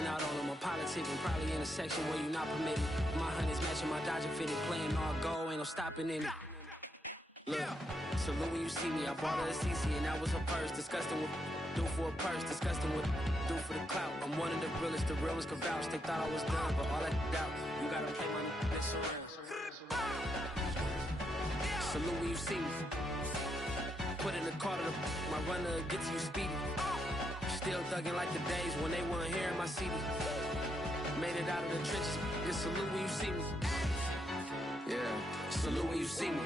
Stepping out on them, I'm politicking, probably in a section where you're not permitted. My honey's matching my Dodger fitted, playing all goal, ain't no stopping in it. Look, salute when you see me, I bought her a CC and that was her purse. Disgusting what do for a purse, disgusting what do for the clout. I'm one of the realest, the real ones can vouch. They thought I was done, but all that doubt, you gotta play my next around. Salute when you see me. Put in the car to my runner, get to you speedy. Still thugging like the days when they weren't hearing my CD. Made it out of the trenches, just salute when you see me. Yeah, salute when you see me.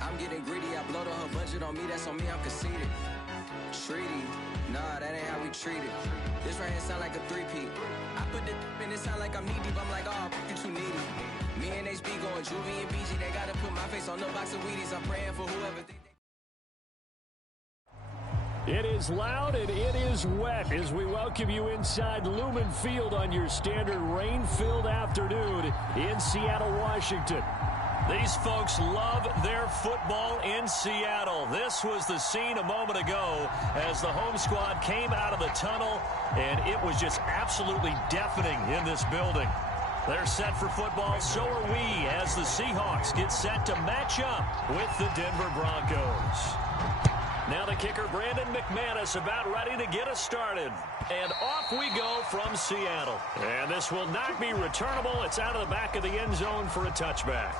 I'm getting greedy, I blow the whole budget on me, that's on me, I'm conceited. Treaty, nah, that ain't how we treat it. This right here sound like a three-peat. I put the in, it sound like I'm knee-deep, I'm like, oh, you too needy. Me and HB going Juvie and BG, they gotta put my face on no box of Wheaties. I'm praying for whoever think It is loud and it is wet as we welcome you inside Lumen Field on your standard rain-filled afternoon in Seattle, Washington. These folks love their football in Seattle. This was the scene a moment ago as the home squad came out of the tunnel, and it was just absolutely deafening in this building. They're set for football, so are we, as the Seahawks get set to match up with the Denver Broncos. Now the kicker, Brandon McManus, about ready to get us started. And off we go from Seattle. And this will not be returnable. It's out of the back of the end zone for a touchback.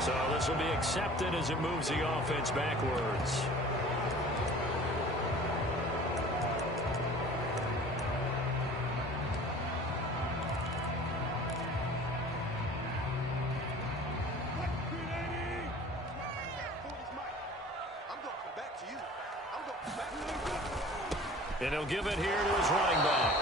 So this will be accepted as it moves the offense backwards. And he'll give it here to his running back.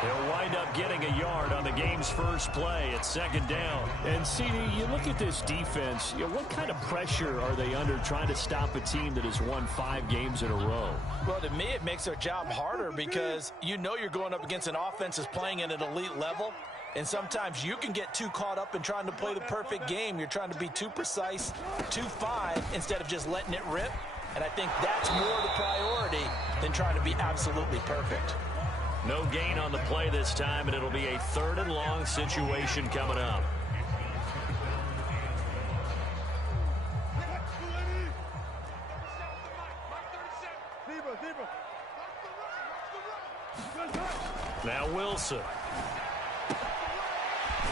He'll wind up getting a yard on the game's first play at second down. And, CD, you look at this defense, what kind of pressure are they under trying to stop a team that has won 5 games in a row? Well, to me, it makes their job harder because you know you're going up against an offense that's playing at an elite level. And sometimes you can get too caught up in trying to play the perfect game. You're trying to be too precise, too fine, instead of just letting it rip. And I think that's more the priority than trying to be absolutely perfect. No gain on the play this time, and it'll be a 3rd and long situation coming up. Now Wilson.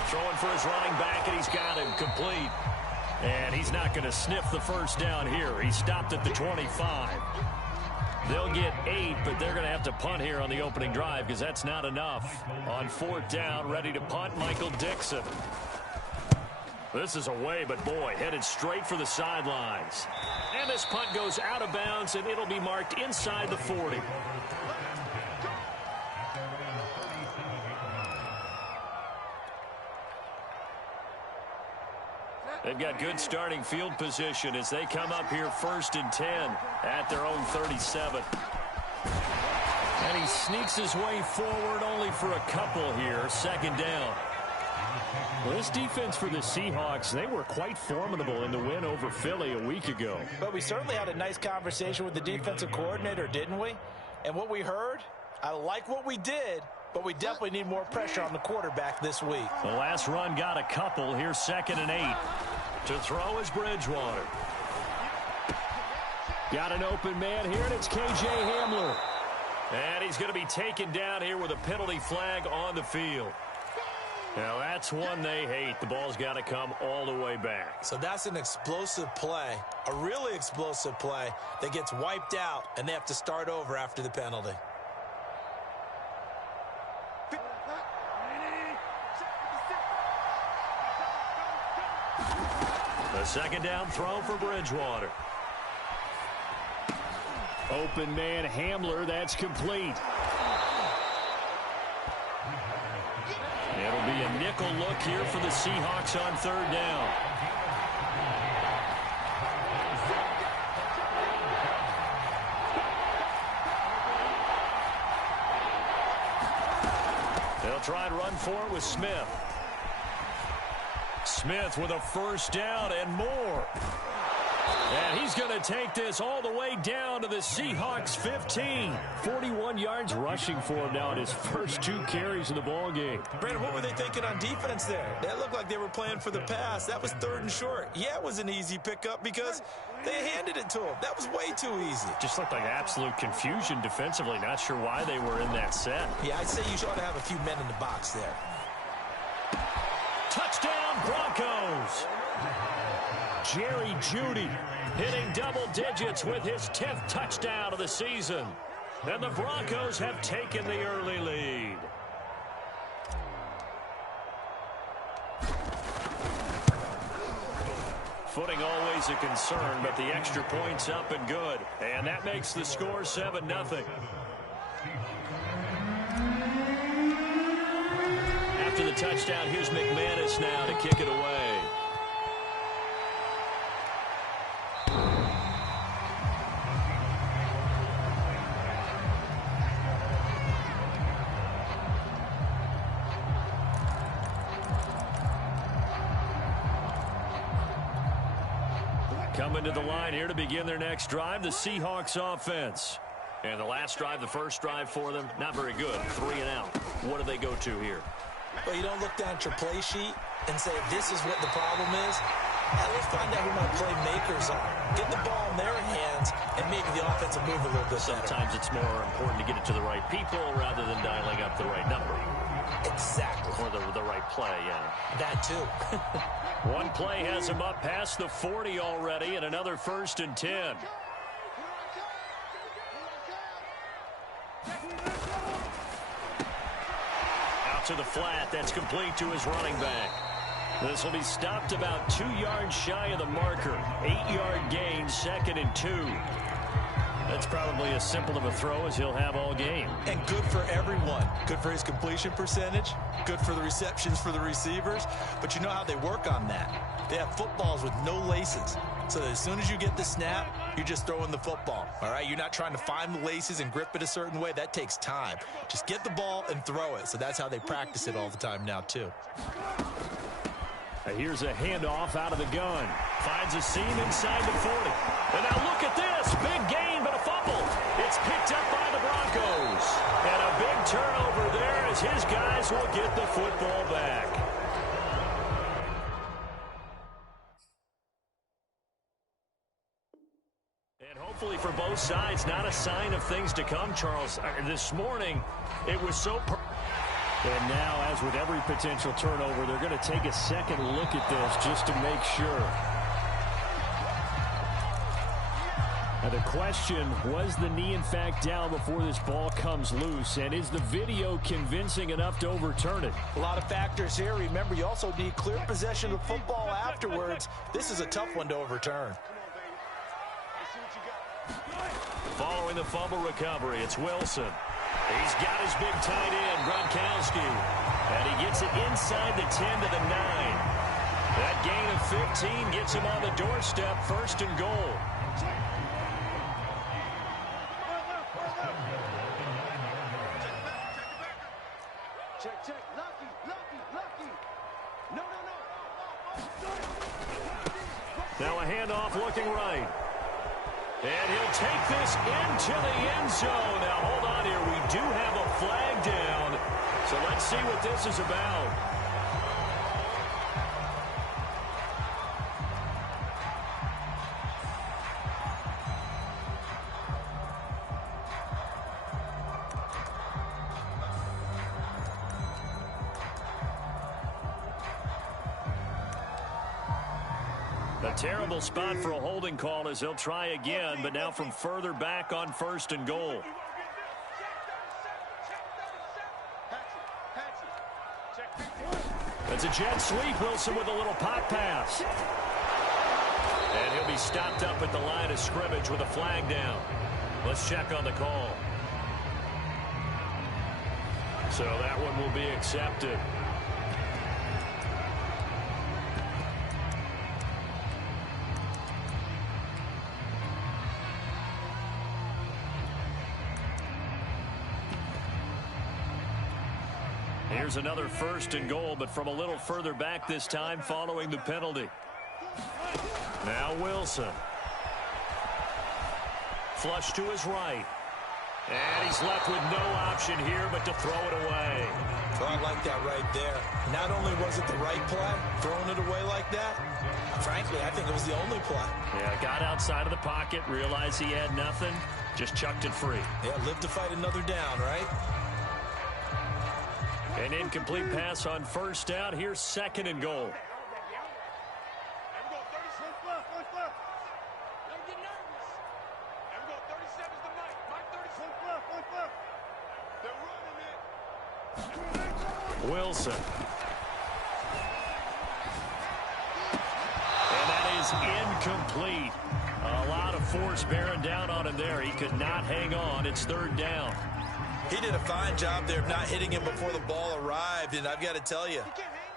Throwing for his running back, and he's got him complete. And he's not going to sniff the first down here. He stopped at the 25. They'll get 8, but they're going to have to punt here on the opening drive because that's not enough. On 4th down, ready to punt, Michael Dixon. This is away, but boy, headed straight for the sidelines. And this punt goes out of bounds, and it'll be marked inside the 40. They've got good starting field position as they come up here 1st and 10 at their own 37. And he sneaks his way forward only for a couple here, 2nd down. Well, this defense for the Seahawks, they were quite formidable in the win over Philly a week ago. But we certainly had a nice conversation with the defensive coordinator, didn't we? And what we heard, I like what we did, but we definitely need more pressure on the quarterback this week. The last run got a couple. Here's 2nd and 8. To throw is Bridgewater. Got an open man here, and it's K.J. Hamler. And he's going to be taken down here with a penalty flag on the field. Now, that's one they hate. The ball's got to come all the way back. So that's an explosive play, a really explosive play that gets wiped out, and they have to start over after the penalty. The 2nd down throw for Bridgewater. Open man Hamler, that's complete. It'll be a nickel look here for the Seahawks on third down. They'll try and run for it with Smith. Smith with a first down and more. And he's going to take this all the way down to the Seahawks 15. 41 yards rushing for him now in his first 2 carries of the ball game. Brandon, what were they thinking on defense there? That looked like they were playing for the pass. That was 3rd and short. Yeah, it was an easy pickup because they handed it to him. That was way too easy. Just looked like absolute confusion defensively. Not sure why they were in that set. Yeah, I'd say you ought to have a few men in the box there. Touchdown, Broncos. Jerry Jeudy hitting double digits with his 10th touchdown of the season. And the Broncos have taken the early lead. Footing always a concern, but the extra point's up and good. And that makes the score 7-0. After the touchdown, here's McManus now to kick it away. Coming to the line here to begin their next drive, the Seahawks offense. And the last drive, the first drive for them, not very good. 3 and out. What do they go to here? Well, you don't look down at your play sheet and say, this is what the problem is. Let's find out who my playmakers are. Get the ball in their hands, and maybe the offense will move a little bit better. Sometimes it's more important to get it to the right people rather than dialing up the right number. Exactly. Or the right play, yeah. That too. One play has him up past the 40 already, and another 1st and 10. Out to the flat. That's complete to his running back. This will be stopped about 2 yards shy of the marker. 8-yard gain, 2nd and 2. That's probably as simple of a throw as he'll have all game. And good for everyone. Good for his completion percentage. Good for the receptions for the receivers. But you know how they work on that. They have footballs with no laces. So as soon as you get the snap, you're just throwing the football. All right? You're not trying to find the laces and grip it a certain way. That takes time. Just get the ball and throw it. So that's how they practice it all the time now, too. Here's a handoff out of the gun. Finds a seam inside the 40. And now look at this. Big gain, but a fumble. It's picked up by the Broncos. And a big turnover there as his guys will get the football back. And hopefully for both sides, not a sign of things to come, Charles. This morning, it was so... And now, as with every potential turnover, they're going to take a second look at this just to make sure. Now the question, was the knee in fact down before this ball comes loose? And is the video convincing enough to overturn it? A lot of factors here. Remember, you also need clear possession of football afterwards. This is a tough one to overturn. Following the fumble recovery, it's Wilson. He's got his big tight end, Gronkowski. And he gets it inside the 10 to the 9. That gain of 15 gets him on the doorstep, 1st and goal. Check. Lucky. No. Now a handoff looking right. And he'll take this into the end zone. Now, hold on here. We do have a flag down. So let's see what this is about. A terrible spot for a holding call as they'll try again, but now from further back on 1st and goal. It's a jet sweep. Wilson with a little pop pass. And he'll be stopped up at the line of scrimmage with a flag down. Let's check on the call. So that one will be accepted. Here's another 1st and goal, but from a little further back this time following the penalty. Now Wilson. Flush to his right. And he's left with no option here but to throw it away. Well, I like that right there. Not only was it the right play, throwing it away like that, frankly, I think it was the only play. Yeah, got outside of the pocket, realized he had nothing, just chucked it free. Yeah, live to fight another down, right? An incomplete pass on 1st down. Here's 2nd and goal. Wilson. And that is incomplete. A lot of force bearing down on him there. He could not hang on. It's 3rd down. He did a fine job there of not hitting him before the ball arrived, and I've got to tell you,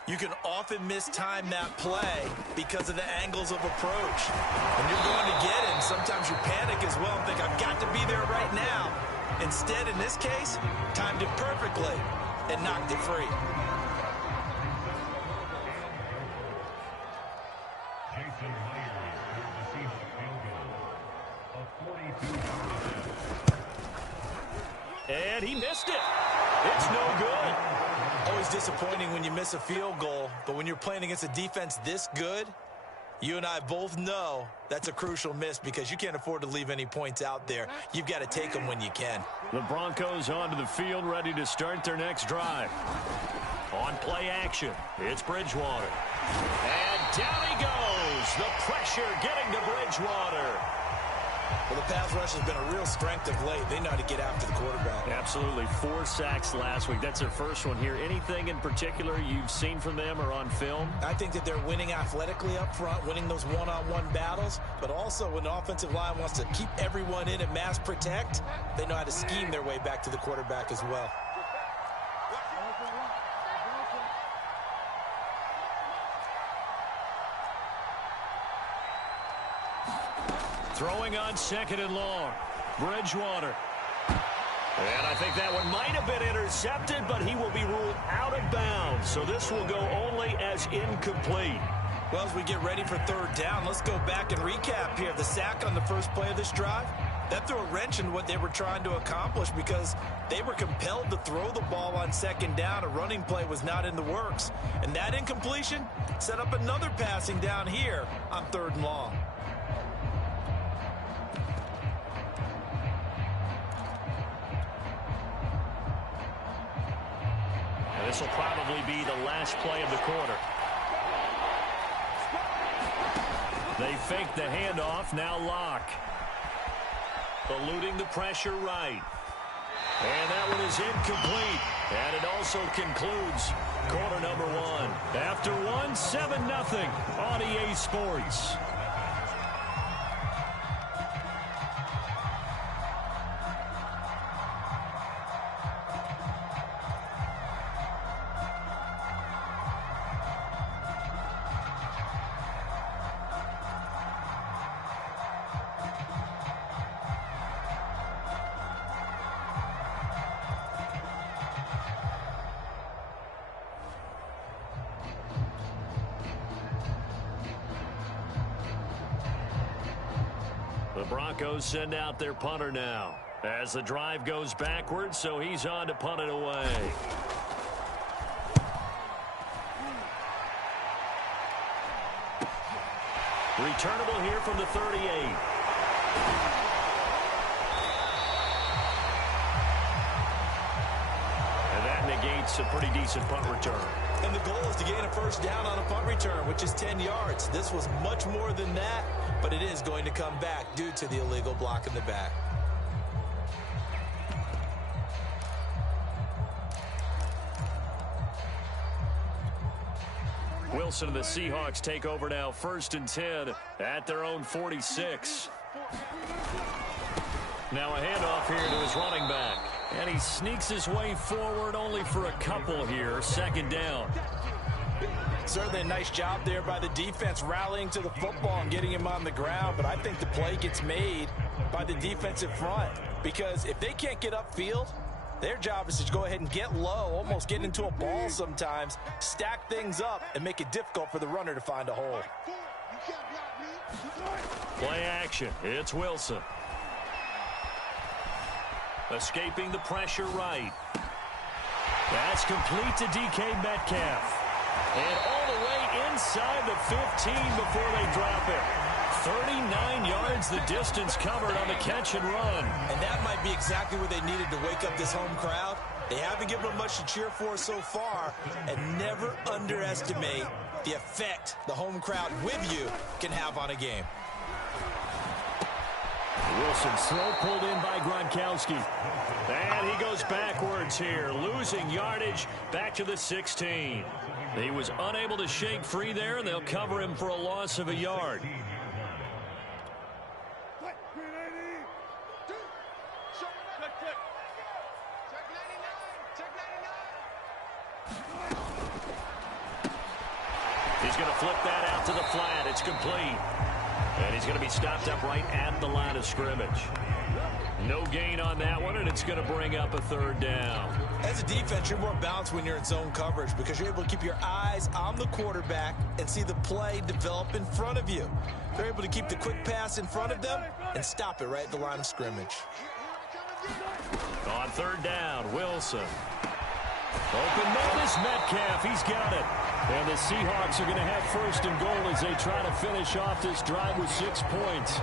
you can often mistime that play because of the angles of approach. When you're going to get him, sometimes you panic as well and think, I've got to be there right now. Instead, in this case, timed it perfectly and knocked it free. And he missed it. It's no good. Always disappointing when you miss a field goal, but when you're playing against a defense this good, you and I both know that's a crucial miss because you can't afford to leave any points out there. You've got to take them when you can. The Broncos onto the field, ready to start their next drive. On play action, it's Bridgewater. And down he goes. The pressure getting to Bridgewater. Well, the pass rush has been a real strength of late. They know how to get after the quarterback. Absolutely. 4 sacks last week. That's their first one here. Anything in particular you've seen from them or on film? I think that they're winning athletically up front, winning those one-on-one battles, but also when the offensive line wants to keep everyone in and mass protect, they know how to scheme their way back to the quarterback as well. Throwing on 2nd and long. Bridgewater. And I think that one might have been intercepted, but he will be ruled out of bounds. So this will go only as incomplete. Well, as we get ready for 3rd down, let's go back and recap here. The sack on the first play of this drive, that threw a wrench in what they were trying to accomplish because they were compelled to throw the ball on 2nd down. A running play was not in the works. And that incompletion set up another passing down here on 3rd and long. This will probably be the last play of the quarter. They fake the handoff, now Locke. Eluding the pressure right. And that one is incomplete. And it also concludes quarter number 1. After 1, 7-0 on EA Sports. The Broncos send out their punter now as the drive goes backwards, so he's on to punt it away. Returnable here from the 38. And that negates a pretty decent punt return. And the goal is to gain a 1st down on a punt return, which is 10 yards. This was much more than that, but it is going to come back due to the illegal block in the back. Wilson and the Seahawks take over now, 1st and 10 at their own 46. Now a handoff here to his running back. And he sneaks his way forward only for a couple here. 2nd down. Certainly a nice job there by the defense rallying to the football and getting him on the ground. But I think the play gets made by the defensive front. Because if they can't get upfield, their job is to go ahead and get low, almost get into a ball sometimes, stack things up, and make it difficult for the runner to find a hole. Play action. It's Wilson. Escaping the pressure right. That's complete to DK Metcalf. And all the way inside the 15 before they drop it. 39 yards the distance covered on the catch and run. And that might be exactly what they needed to wake up this home crowd. They haven't given them much to cheer for so far. And never underestimate the effect the home crowd with you can have on a game. Wilson's throw pulled in by Gronkowski. And he goes backwards here, losing yardage back to the 16. He was unable to shake free there, and they'll cover him for a loss of a yard. He's going to flip that out to the flat. It's complete. And he's going to be stopped up right at the line of scrimmage. No gain on that one, and it's going to bring up a 3rd down. As a defense, you're more balanced when you're in zone coverage because you're able to keep your eyes on the quarterback and see the play develop in front of you. They're able to keep the quick pass in front of them and stop it right at the line of scrimmage. On 3rd down, Wilson. Open man is Metcalf. He's got it. And the Seahawks are going to have 1st and goal as they try to finish off this drive with 6 points.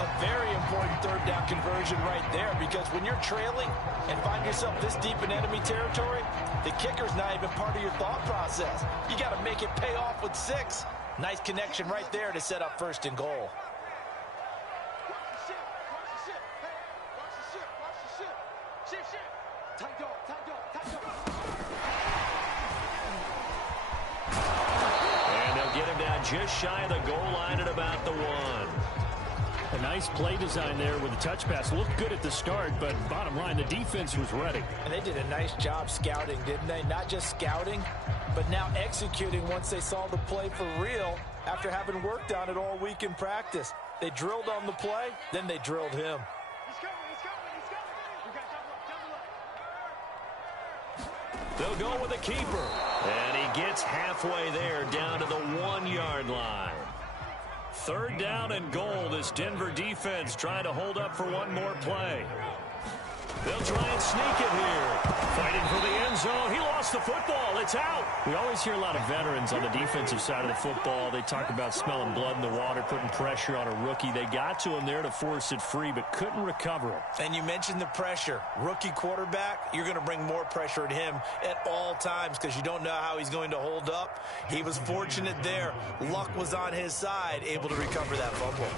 A very important 3rd down conversion right there because when you're trailing and find yourself this deep in enemy territory, the kicker's not even part of your thought process. You got to make it pay off with 6. Nice connection right there to set up 1st and goal. And they'll get him down just shy of the goal line at about the 1. A nice play design there with the touch pass. Looked good at the start, but bottom line, the defense was ready. And they did a nice job scouting, didn't they? Not just scouting, but now executing once they saw the play for real after having worked on it all week in practice. They drilled on the play, then they drilled him. They'll go with the keeper. And he gets halfway there down to the 1-yard line. 3rd down and goal. This Denver defense trying to hold up for one more play. They'll try and sneak it here. Fighting for the end zone. He lost the football. It's out. We always hear a lot of veterans on the defensive side of the football. They talk about smelling blood in the water, putting pressure on a rookie. They got to him there to force it free, but couldn't recover it. And you mentioned the pressure. Rookie quarterback, you're going to bring more pressure at him at all times because you don't know how he's going to hold up. He was fortunate there. Luck was on his side, able to recover that fumble.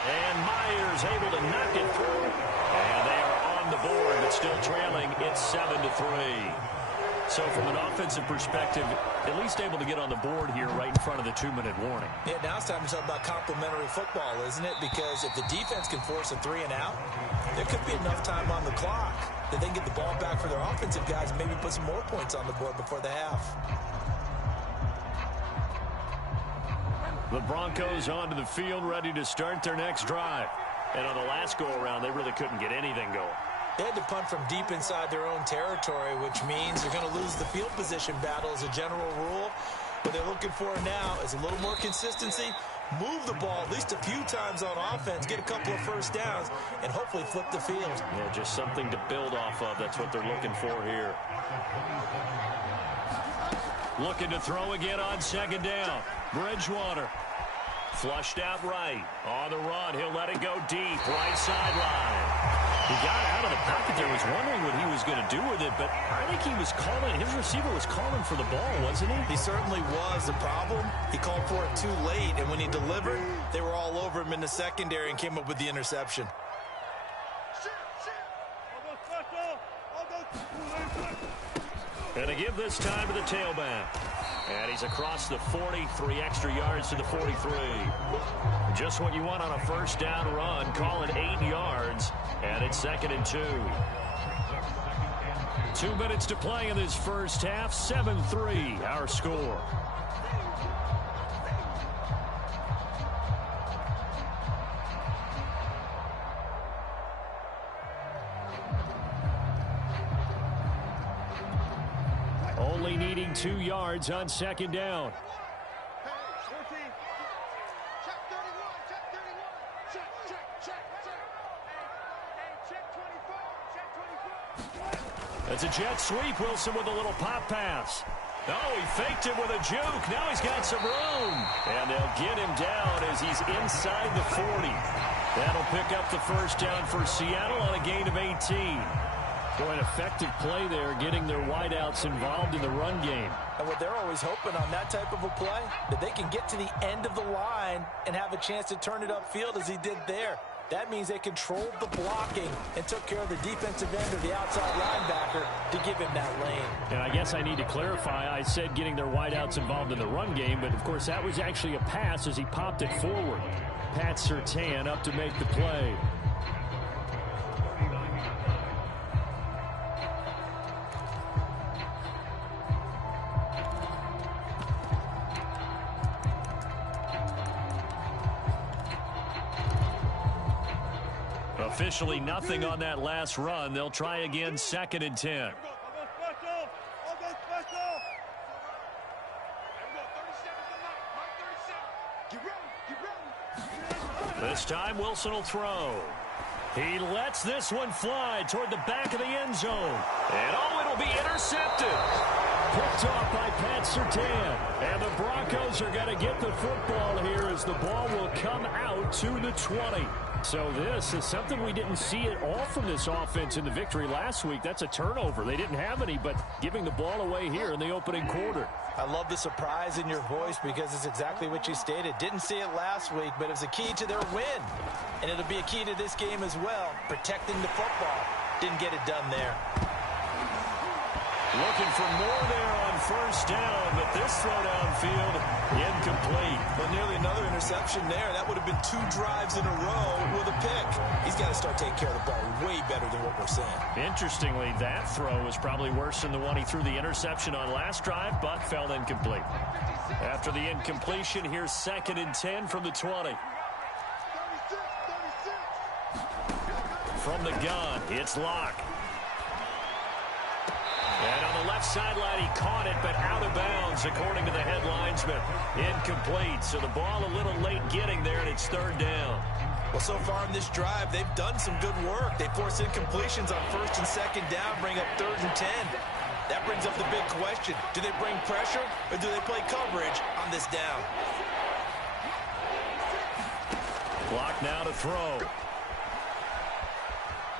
And Myers able to knock it through. And they are on the board, but still trailing. It's 7-3. So from an offensive perspective, at least able to get on the board here right in front of the 2-minute warning. Yeah, now it's time to talk about complementary football, isn't it? Because if the defense can force a 3-and-out, there could be enough time on the clock that they can get the ball back for their offensive guys and maybe put some more points on the board before the half. The Broncos onto the field, ready to start their next drive. And on the last go-around, they really couldn't get anything going. They had to punt from deep inside their own territory, which means they're going to lose the field position battle as a general rule. What they're looking for now is a little more consistency, move the ball at least a few times on offense, get a couple of 1st downs, and hopefully flip the field. Yeah, just something to build off of. That's what they're looking for here. Looking to throw again on 2nd down. Bridgewater. Flushed out right. On the run, he'll let it go deep. Right sideline. He got out of the pocket there. Was wondering what he was going to do with it, but I think he was calling. His receiver was calling for the ball, wasn't he? He certainly was. The problem, he called for it too late, and when he delivered, they were all over him in the secondary and came up with the interception. And to give this time to the tailback. And he's across the 40, 3 extra yards to the 43. Just what you want on a first down run. Call it 8 yards, and it's 2nd and 2. 2 minutes to play in this first half. 7-3, our score. Only needing 2 yards on 2nd down. It's a jet sweep. Wilson with a little pop pass. Oh, he faked it with a juke. Now he's got some room. And they'll get him down as he's inside the 40. That'll pick up the first down for Seattle on a gain of 18. Boy, an effective play there, getting their wideouts involved in the run game. And what they're always hoping on that type of a play, that they can get to the end of the line and have a chance to turn it upfield as he did there. That means they controlled the blocking and took care of the defensive end or the outside linebacker to give him that lane. And I guess I need to clarify, I said getting their wideouts involved in the run game, but of course that was actually a pass as he popped it forward. Pat Surtain up to make the play. Officially nothing on that last run. They'll try again, 2nd and 10. This time Wilson will throw. He lets this one fly toward the back of the end zone. And oh, it'll be intercepted. Picked off by Pat Surtain. And the Broncos are going to get the football here as the ball will come out to the 20. So this is something we didn't see at all from this offense in the victory last week. That's a turnover. They didn't have any, but giving the ball away here in the opening quarter. I love the surprise in your voice because it's exactly what you stated. Didn't see it last week, but it was a key to their win. And it'll be a key to this game as well, protecting the football. Didn't get it done there. Looking for more there on first down, but this throw downfield incomplete. But nearly another interception there. That would have been 2 drives in a row with a pick. He's got to start taking care of the ball way better than what we're seeing. Interestingly, that throw was probably worse than the one he threw the interception on last drive, but fell incomplete. After the incompletion, here's 2nd and 10 from the 20. From the gun, it's Locke. And on the left sideline, he caught it, but out of bounds, according to the head linesman. Incomplete, so the ball a little late getting there, and it's 3rd down. Well, so far in this drive, they've done some good work. They force incompletions on 1st and 2nd down, bring up 3rd and 10. That brings up the big question. Do they bring pressure, or do they play coverage on this down? Clock now to throw.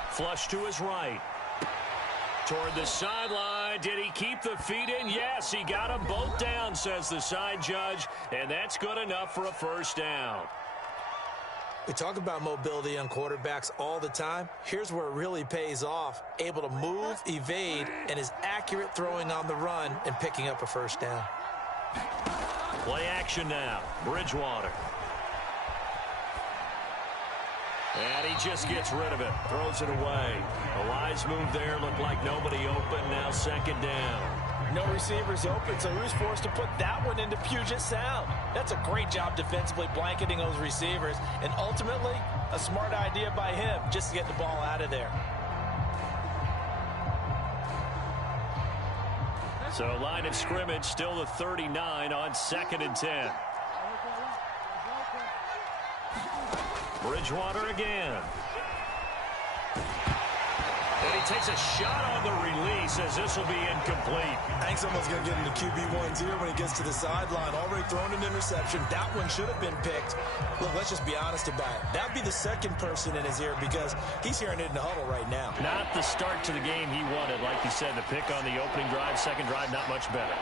Flush to his right. Toward the sideline. Did he keep the feet in? Yes, he got them both down, says the side judge, and that's good enough for a first down. We talk about mobility on quarterbacks all the time. Here's where it really pays off. Able to move, evade, and is accurate throwing on the run and picking up a first down. Play action now. Bridgewater. And he just gets rid of it. Throws it away. A wise move there. Looked like nobody open. Now 2nd down. No receivers open, so who's forced to put that one into Puget Sound? That's a great job defensively blanketing those receivers. And ultimately, a smart idea by him just to get the ball out of there. So line of scrimmage still the 39 on 2nd and 10. Bridgewater again. And he takes a shot on the release as this will be incomplete. I think someone's going to get into QB1's ear when he gets to the sideline. Already thrown an interception. That one should have been picked. Look, let's just be honest about it. That'd be the second person in his ear because he's hearing it in the huddle right now. Not the start to the game he wanted. Like you said, the pick on the opening drive, 2nd drive, not much better.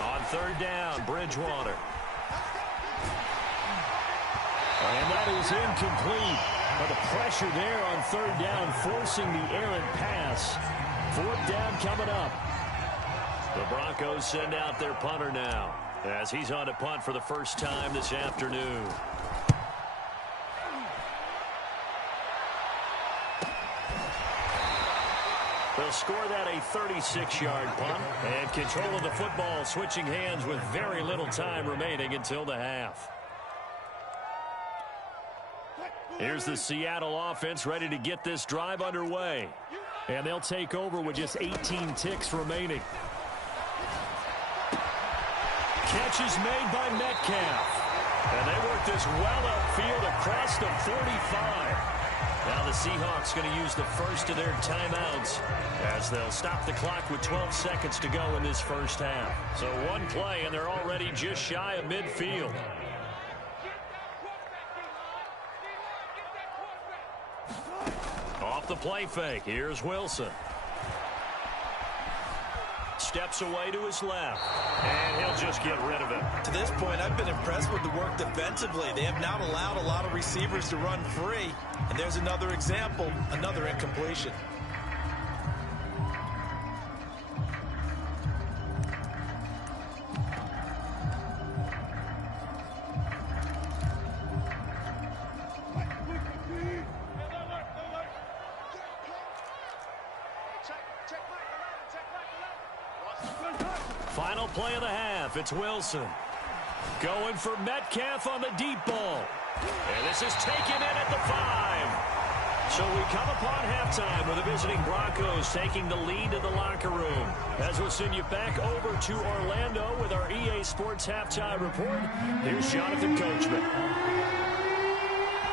On 3rd down, Bridgewater. And that is incomplete. But the pressure there on third down, forcing the errant pass. Fourth down coming up. The Broncos send out their punter now, as he's on to punt for the first time this afternoon. They'll score that a 36-yard punt, and control of the football switching hands with very little time remaining until the half. Here's the Seattle offense ready to get this drive underway. And they'll take over with just 18 ticks remaining. Catch is made by Metcalf. And they work this well upfield across the 45. Now the Seahawks going to use the first of their timeouts as they'll stop the clock with 12 seconds to go in this first half. So one play, and they're already just shy of midfield. Off the play fake, here's Wilson. Steps away to his left, and he'll just get rid of it. To this point, I've been impressed with the work defensively. They have not allowed a lot of receivers to run free. And there's another example, another incompletion. Final play of the half, it's Wilson. Going for Metcalf on the deep ball. And this is taken in at the 5. So we come upon halftime with the visiting Broncos taking the lead to the locker room. As we'll send you back over to Orlando with our EA Sports Halftime Report, here's Jonathan Coachman.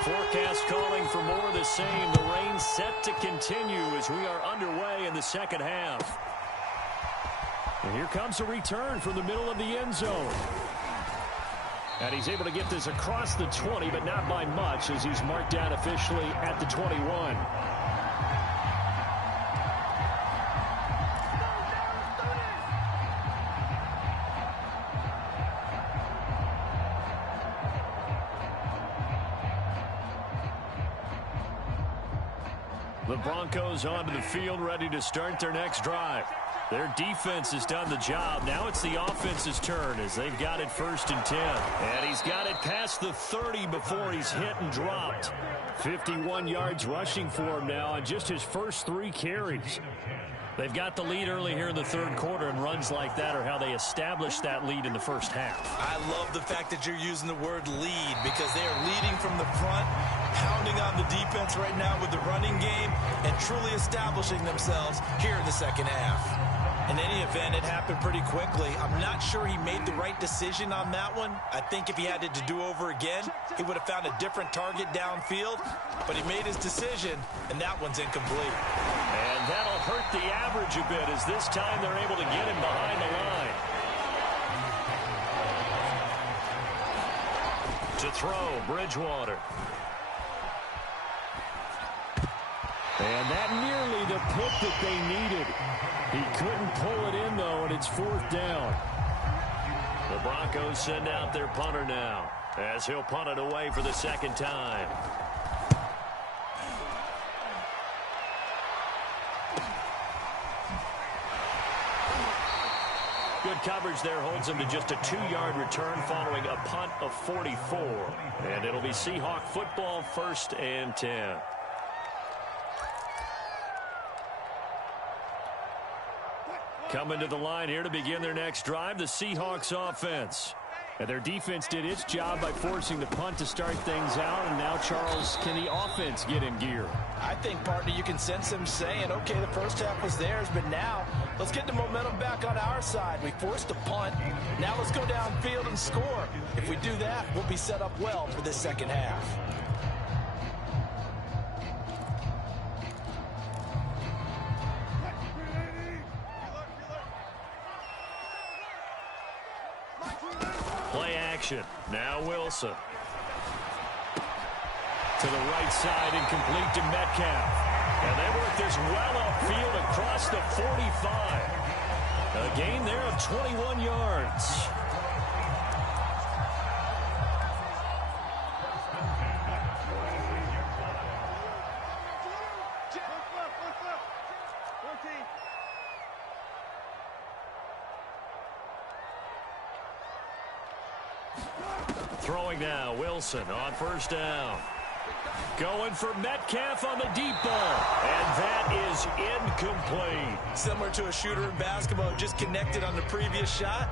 Forecast calling for more of the same. The rain set to continue as we are underway in the second half. And here comes a return from the middle of the end zone. And he's able to get this across the 20, but not by much, as he's marked down officially at the 21. The Broncos onto the field, ready to start their next drive. Their defense has done the job. Now it's the offense's turn as they've got it first and 10. And he's got it past the 30 before he's hit and dropped. 51 yards rushing for him now on just his first 3 carries. They've got the lead early here in the third quarter, and runs like that are how they established that lead in the first half. I love the fact that you're using the word lead, because they are leading from the front, pounding on the defense right now with the running game, and truly establishing themselves here in the second half. In any event, it happened pretty quickly. I'm not sure he made the right decision on that one. I think if he had it to do over again, he would have found a different target downfield. But he made his decision, and that one's incomplete. And that'll hurt the average a bit, as this time they're able to get him behind the line. To throw, Bridgewater. And that nearly the pick that they needed. He couldn't pull it in, though, and it's fourth down. The Broncos send out their punter now, as he'll punt it away for the second time. Good coverage there holds him to just a 2-yard return following a punt of 44. And it'll be Seahawk football, 1st and 10. Coming to the line here to begin their next drive, the Seahawks offense. And their defense did its job by forcing the punt to start things out. And now, Charles, can the offense get in gear? I think, partner, you can sense him saying, okay, the first half was theirs, but now let's get the momentum back on our side. We forced a punt. Now let's go downfield and score. If we do that, we'll be set up well for this second half. Play action. Now Wilson. To the right side, incomplete to Metcalf. And they work this well upfield across the 45. A gain there of 21 yards. Throwing now, Wilson on first down. Going for Metcalf on the deep ball. And that is incomplete. Similar to a shooter in basketball, just connected on the previous shot.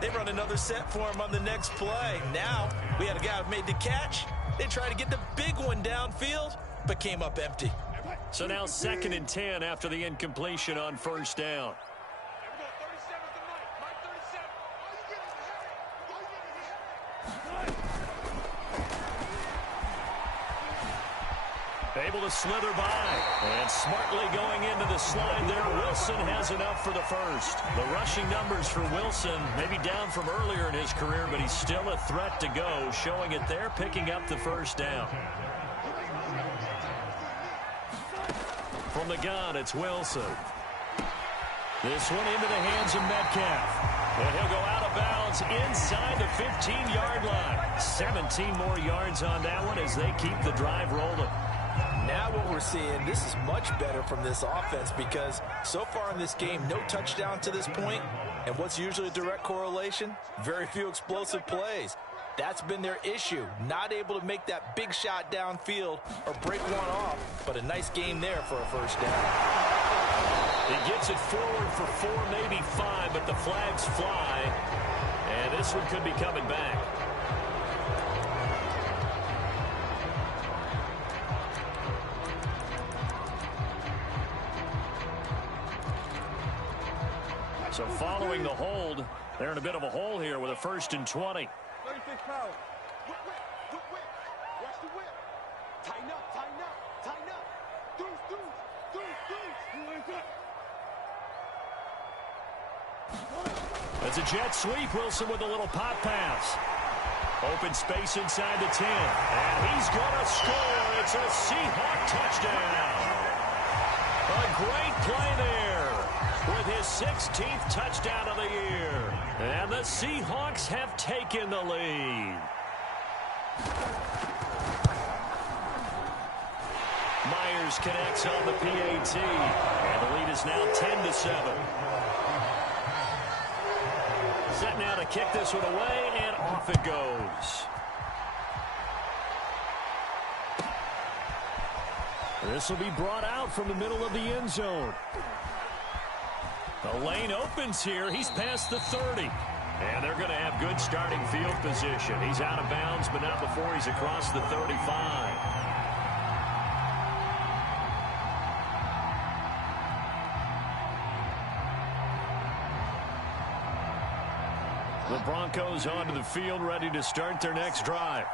They run another set for him on the next play. Now, we had a guy who made the catch. They tried to get the big one downfield, but came up empty. So now 2nd and 10 after the incompletion on first down. Able to slither by. And smartly going into the slide there. Wilson has enough for the first. The rushing numbers for Wilson maybe down from earlier in his career, but he's still a threat to go. Showing it there, picking up the first down. From the gun, it's Wilson. This one into the hands of Metcalf. And he'll go out of bounds inside the 15-yard line. 17 more yards on that one as they keep the drive rolling. Now what we're seeing, this is much better from this offense because so far in this game, no touchdown to this point. And what's usually a direct correlation? Very few explosive plays. That's been their issue. Not able to make that big shot downfield or break one off, but a nice game there for a first down. He gets it forward for 4, maybe 5, but the flags fly. And this one could be coming back. So following the hold, they're in a bit of a hole here with a 1st and 20. 35 power. Whip. Watch the whip. Tighten up. Deuce. It's a jet sweep. Wilson with a little pop pass. Open space inside the 10. And he's going to score. It's a Seahawk touchdown. A great play there with his 16th touchdown of the year. And the Seahawks have taken the lead. Myers connects on the PAT. And the lead is now 10-7. Set now to kick this one away, and off it goes. This will be brought out from the middle of the end zone. The lane opens here. He's past the 30. And they're going to have good starting field position. He's out of bounds, but not before he's across the 35. The Broncos onto the field, ready to start their next drive.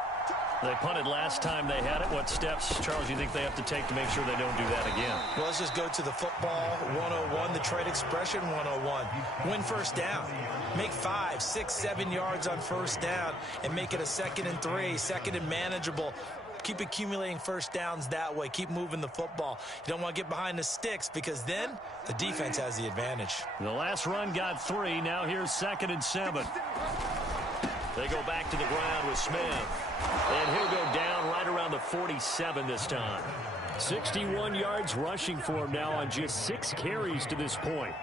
They punted last time they had it. What steps, Charles, you think they have to take to make sure they don't do that again? Well, let's just go to the football 101, the trade expression 101. Win first down. Make 5, 6, 7 yards on first down and make it a 2nd and 3, 2nd and manageable. Keep accumulating first downs that way. Keep moving the football. You don't want to get behind the sticks because then the defense has the advantage. The last run got 3. Now here's 2nd and 7. They go back to the ground with Smith. And he'll go down right around the 47 this time. 61 yards rushing for him now on just 6 carries to this point.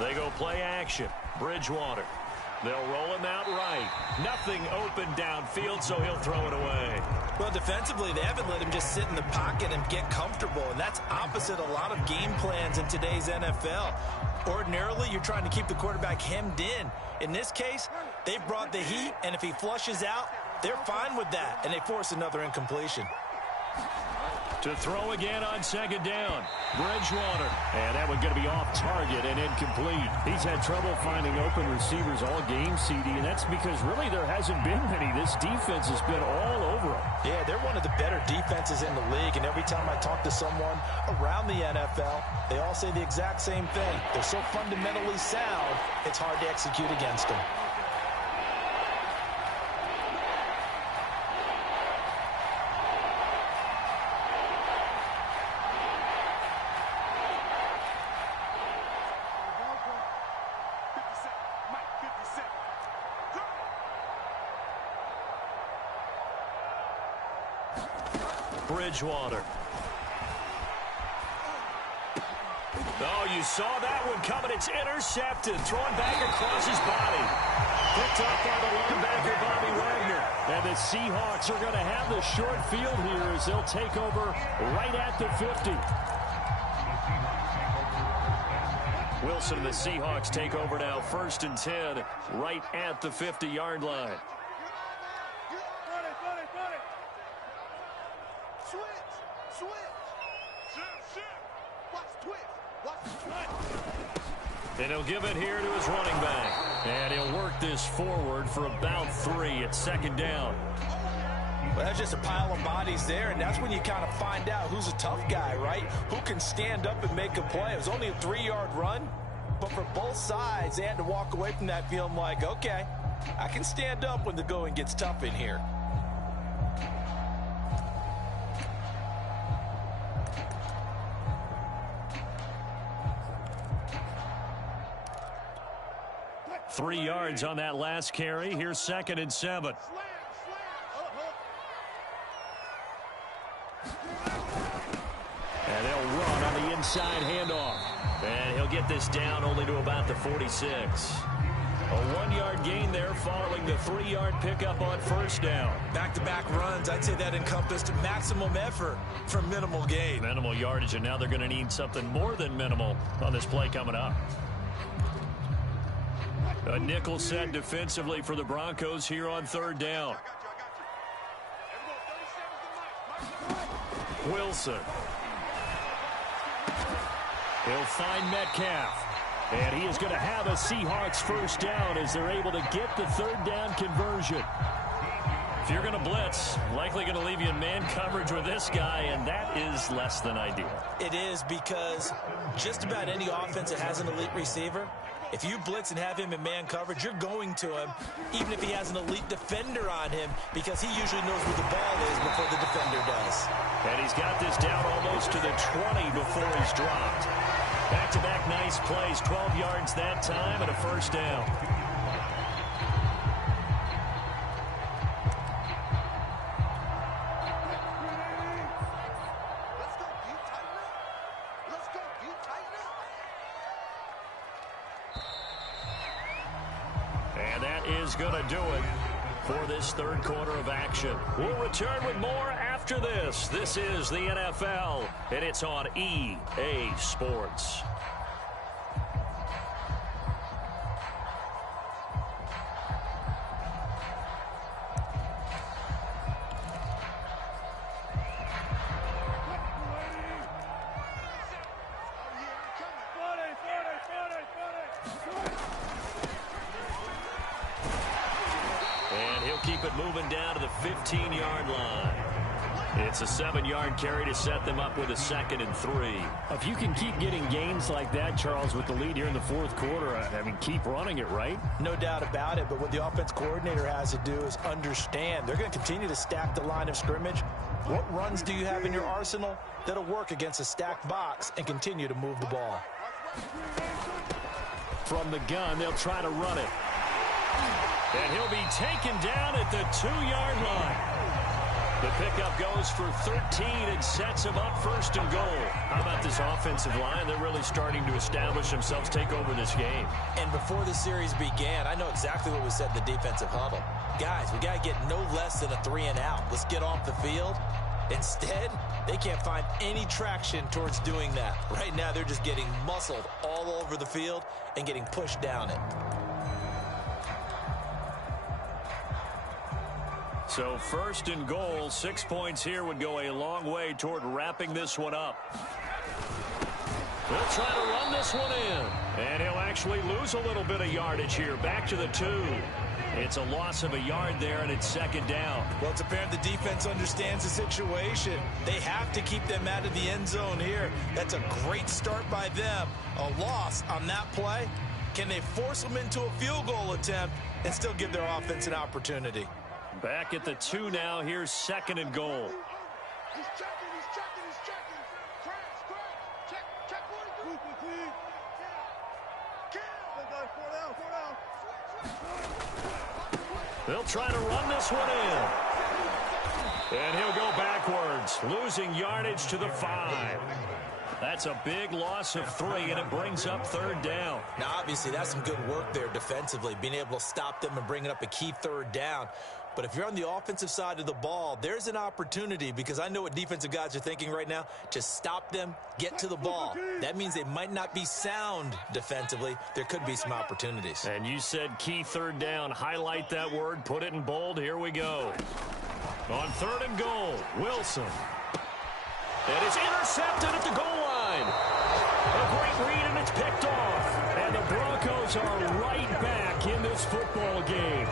They go play action. Bridgewater. They'll roll him out right. Nothing open downfield, so he'll throw it away. Well, defensively, they haven't let him just sit in the pocket and get comfortable, and that's opposite a lot of game plans in today's NFL. Ordinarily, you're trying to keep the quarterback hemmed in. In this case, they brought the heat, and if he flushes out, they're fine with that, and they force another incompletion. To throw again on 2nd down. Bridgewater. And that one going to be off target and incomplete. He's had trouble finding open receivers all game, CD, and that's because really there hasn't been many. This defense has been all over them. Yeah, they're one of the better defenses in the league, and every time I talk to someone around the NFL, they all say the exact same thing. They're so fundamentally sound, it's hard to execute against them. Bridgewater Oh, you saw that one coming. It's intercepted. Thrown back across his body. Picked up by the linebacker, Bobby Wagner. And the Seahawks are going to have the short field here as they'll take over right at the 50. Wilson and the Seahawks take over now, 1st and 10, right at the 50-yard line. And he'll give it here to his running back. And he'll work this forward for about 3 at 2nd down. Well, that's just a pile of bodies there, and that's when you kind of find out who's a tough guy, right? Who can stand up and make a play. It was only a 3-yard run, but for both sides, they had to walk away from that feeling like, okay, I can stand up when the going gets tough in here. Three yards on that last carry. Here's 2nd and 7. And they'll run on the inside handoff. And he'll get this down only to about the 46. A 1-yard gain there following the 3-yard pickup on 1st down. Back-to-back runs, I'd say that encompassed maximum effort for minimal gain. Minimal yardage, and now they're going to need something more than minimal on this play coming up. A nickel set defensively for the Broncos here on 3rd down. Wilson. He'll find Metcalf. And he is going to have a Seahawks 1st down as they're able to get the 3rd down conversion. If you're going to blitz, likely going to leave you in man coverage with this guy, and that is less than ideal. It is, because just about any offense that has an elite receiver, if you blitz and have him in man coverage, you're going to him, even if he has an elite defender on him, because he usually knows where the ball is before the defender does. And he's got this down almost to the 20 before he's dropped. Back-to-back nice plays, 12 yards that time, and a 1st down. And that is going to do it for this 3rd quarter of action. We'll return with more after this. This is the NFL, and it's on EA Sports. Moving down to the 15-yard line. It's a 7-yard carry to set them up with a 2nd and 3. If you can keep getting gains like that, Charles, with the lead here in the 4th quarter, I mean, keep running it, right? No doubt about it, but what the offense coordinator has to do is understand they're going to continue to stack the line of scrimmage. What runs do you have in your arsenal that'll work against a stacked box and continue to move the ball? From the gun, they'll try to run it. And he'll be taken down at the 2-yard line. The pickup goes for 13 and sets him up 1st and goal. How about this offensive line? They're really starting to establish themselves, take over this game. And before the series began, I know exactly what was said in the defensive huddle. Guys, we got to get no less than a 3 and out. Let's get off the field. Instead, they can't find any traction towards doing that. Right now, they're just getting muscled all over the field and getting pushed down it. So 1st and goal, 6 points here would go a long way toward wrapping this one up. They'll try to run this one in. And he'll actually lose a little bit of yardage here. Back to the 2. It's a loss of a yard there, and it's 2nd down. Well, it's apparent the defense understands the situation. They have to keep them out of the end zone here. That's a great start by them. A loss on that play. Can they force them into a field goal attempt and still give their offense an opportunity? Back at the 2 now. Here's 2nd and goal. He's checking, he's checking, he's checking. Crash, check, boy. They'll try to run this one in. And he'll go backwards, losing yardage to the 5. That's a big loss of 3, and it brings up 3rd down. Now, obviously, that's some good work there defensively, being able to stop them and bringing up a key 3rd down. But if you're on the offensive side of the ball, there's an opportunity, because I know what defensive guys are thinking right now, to stop them, get to the ball. That means they might not be sound defensively. There could be some opportunities. And you said key 3rd down. Highlight that word, put it in bold. Here we go. On 3rd and goal, Wilson. It is intercepted at the goal line. A great read, and it's picked off. And the Broncos are right back in this football game.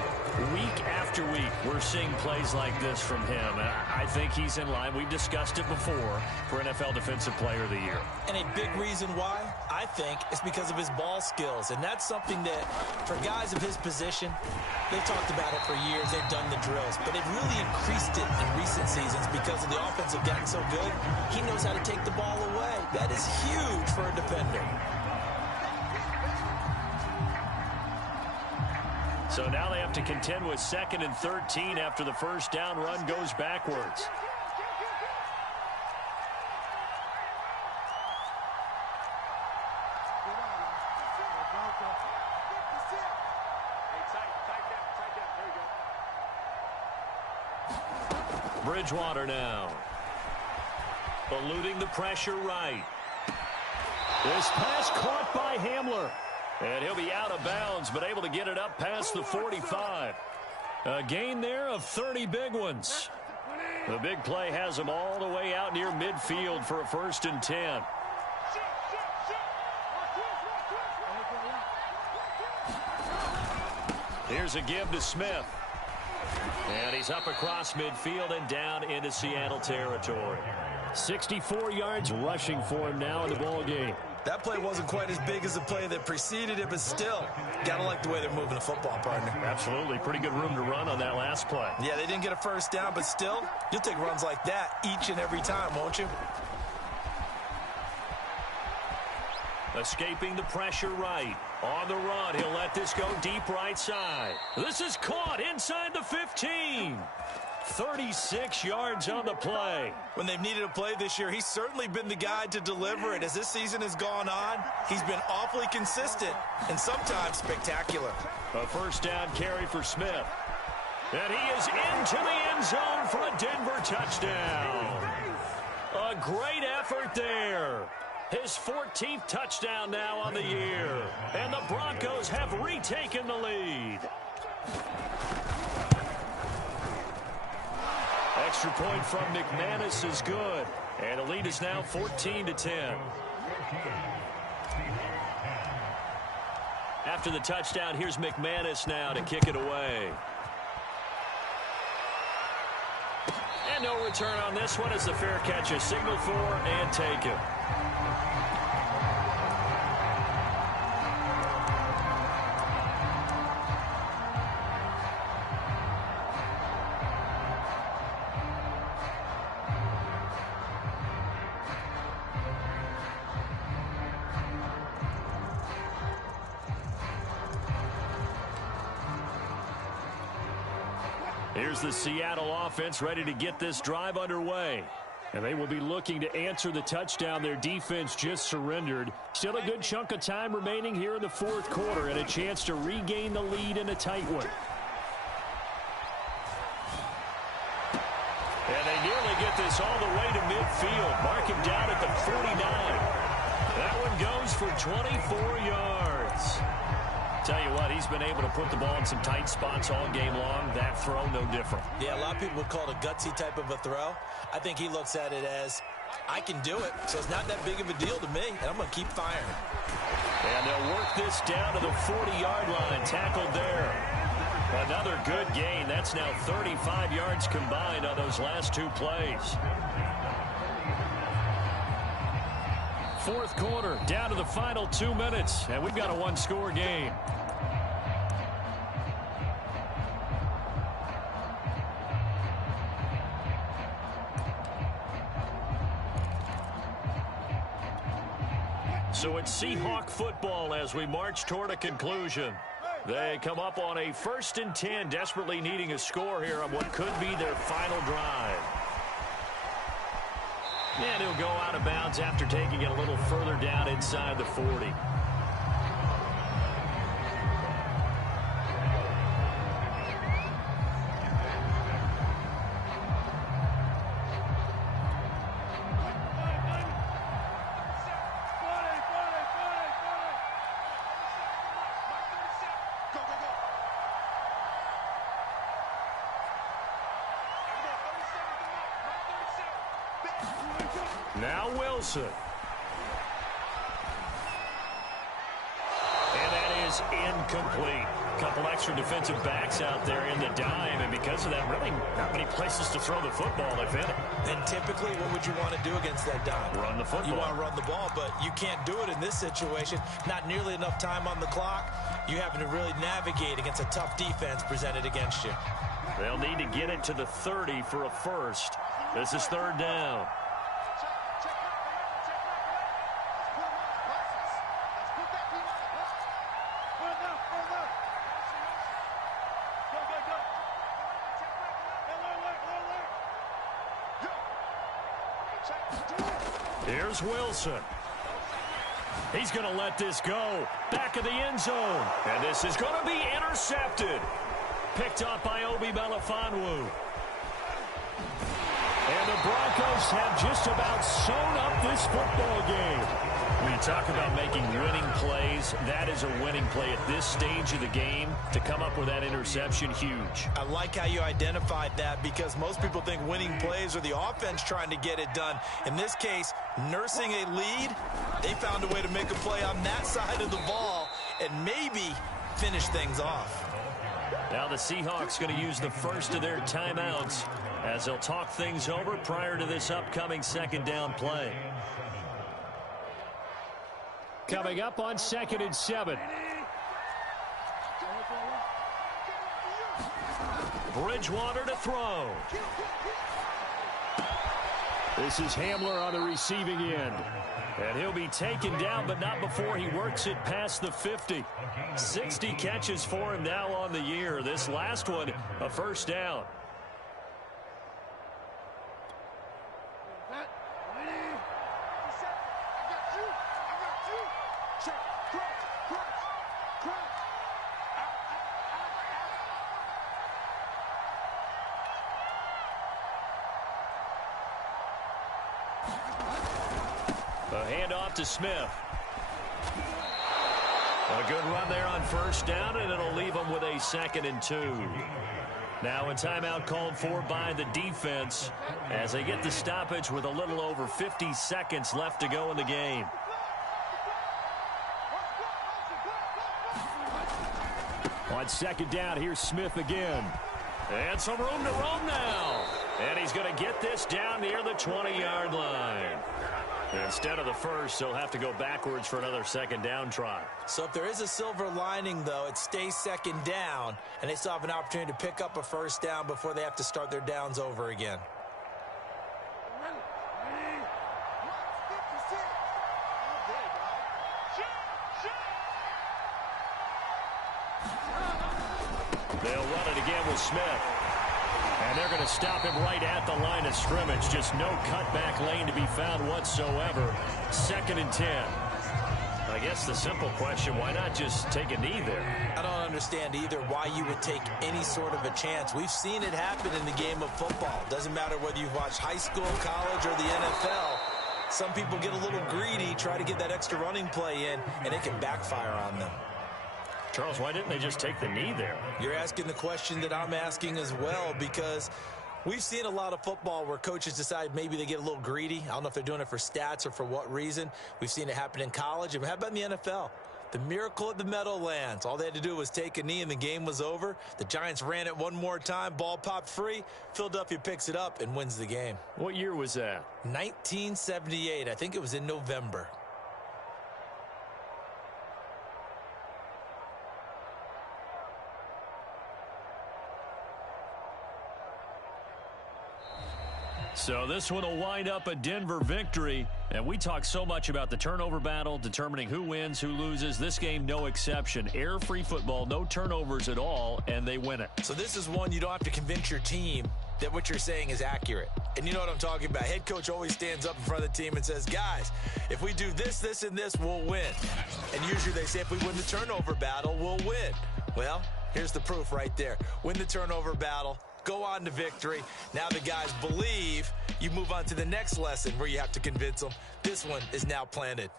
Week after week, we're seeing plays like this from him. And I think he's in line. We've discussed it before for NFL Defensive Player of the Year. And a big reason why, I think, is because of his ball skills. And that's something that, for guys of his position, they've talked about it for years. They've done the drills. But they've really increased it in recent seasons because of the offense have gotten so good. He knows how to take the ball away. That is huge for a defender. So now they have to contend with 2nd and 13 after the first down run goes backwards. Bridgewater now. Eluding the pressure right. This pass caught by Hamler. And he'll be out of bounds, but able to get it up past the 45. A gain there of 30 big ones. The big play has him all the way out near midfield for a 1st and 10. Here's a give to Smith. And he's up across midfield and down into Seattle territory. 64 yards rushing for him now in the ball game. That play wasn't quite as big as the play that preceded it, but still, gotta like the way they're moving the football, partner. Absolutely. Pretty good room to run on that last play. Yeah, they didn't get a 1st down, but still, you'll take runs like that each and every time, won't you? Escaping the pressure right. On the run, he'll let this go deep right side. This is caught inside the 15. 36 yards on the play. When they've needed a play this year, he's certainly been the guy to deliver it. As this season has gone on, he's been awfully consistent and sometimes spectacular. A 1st down carry for Smith. And he is into the end zone for a Denver touchdown. A great effort there. His 14th touchdown now on the year. And the Broncos have retaken the lead. Extra point from McManus is good. And the lead is now 14-10. After the touchdown, here's McManus now to kick it away. And no return on this one as the fair catch is signaled for and taken. Here's the Seattle offense ready to get this drive underway. And they will be looking to answer the touchdown their defense just surrendered. Still a good chunk of time remaining here in the 4th quarter and a chance to regain the lead in a tight one. And they nearly get this all the way to midfield. Mark him down at the 49. That one goes for 24 yards. Tell you what, he's been able to put the ball in some tight spots all game long. That throw, no different. Yeah, a lot of people would call it a gutsy type of a throw. I think he looks at it as, I can do it, so it's not that big of a deal to me, and I'm going to keep firing. And they'll work this down to the 40-yard line. Tackled there. Another good gain. That's now 35 yards combined on those last 2 plays. 4th quarter, down to the final 2 minutes, and we've got a 1-score game. So it's Seahawk football as we march toward a conclusion. They come up on a 1st and 10, desperately needing a score here on what could be their final drive. And he'll go out of bounds after taking it a little further down inside the 40. Now Wilson. And that is incomplete. Couple extra defensive backs out there in the dime, and because of that, really not many places to throw the football, if any. And typically, what would you want to do against that dime? Run the football. You want to run the ball, but you can't do it in this situation. Not nearly enough time on the clock. You having to really navigate against a tough defense presented against you. They'll need to get it to the 30 for a first. This is third down. Here's Wilson. He's going to let this go. Back of the end zone. And this is going to be intercepted. Picked up by Obi Melifonwu. And the Broncos have just about sewn up this football game. When you talk about making winning plays, that is a winning play at this stage of the game. To come up with that interception, huge. I like how you identified that, because most people think winning plays are the offense trying to get it done. In this case, nursing a lead, they found a way to make a play on that side of the ball and maybe finish things off. Now the Seahawks going to use the first of their timeouts as they'll talk things over prior to this upcoming second down play. Coming up on 2nd and 7. Bridgewater to throw. This is Hamler on the receiving end. And he'll be taken down, but not before he works it past the 50. 60 catches for him now on the year. This last one, a first down. A handoff to Smith. A good run there on first down, and it'll leave them with a 2nd and 2. Now a timeout called for by the defense as they get the stoppage with a little over 50 seconds left to go in the game. On 2nd down, here's Smith again. And some room to roam now. And he's going to get this down near the 20-yard line. Instead of the first, they'll have to go backwards for another second down try. So if there is a silver lining, though, it stays second down, and they still have an opportunity to pick up a first down before they have to start their downs over again. They'll run it again with Smith. And they're going to stop him right at the line of scrimmage. Just no cutback lane to be found whatsoever. 2nd and 10. I guess the simple question, why not just take a knee there? I don't understand either why you would take any sort of a chance. We've seen it happen in the game of football. Doesn't matter whether you've watched high school, college, or the NFL. Some people get a little greedy, try to get that extra running play in, and it can backfire on them. Charles, why didn't they just take the knee there? You're asking the question that I'm asking as well, because we've seen a lot of football where coaches decide maybe they get a little greedy. I don't know if they're doing it for stats or for what reason. We've seen it happen in college. And how about in the NFL? The miracle at the Meadowlands. All they had to do was take a knee and the game was over. The Giants ran it one more time. Ball popped free. Philadelphia picks it up and wins the game. What year was that? 1978. I think it was in November. So this one will wind up a Denver victory. And we talk so much about the turnover battle, determining who wins, who loses. This game, no exception. Error-free football, no turnovers at all, and they win it. So this is one you don't have to convince your team that what you're saying is accurate. And you know what I'm talking about. Head coach always stands up in front of the team and says, guys, if we do this, this, and this, we'll win. And usually they say if we win the turnover battle, we'll win. Well, here's the proof right there. Win the turnover battle, go on to victory. Now the guys believe. You move on to the next lesson where you have to convince them this one is now planted.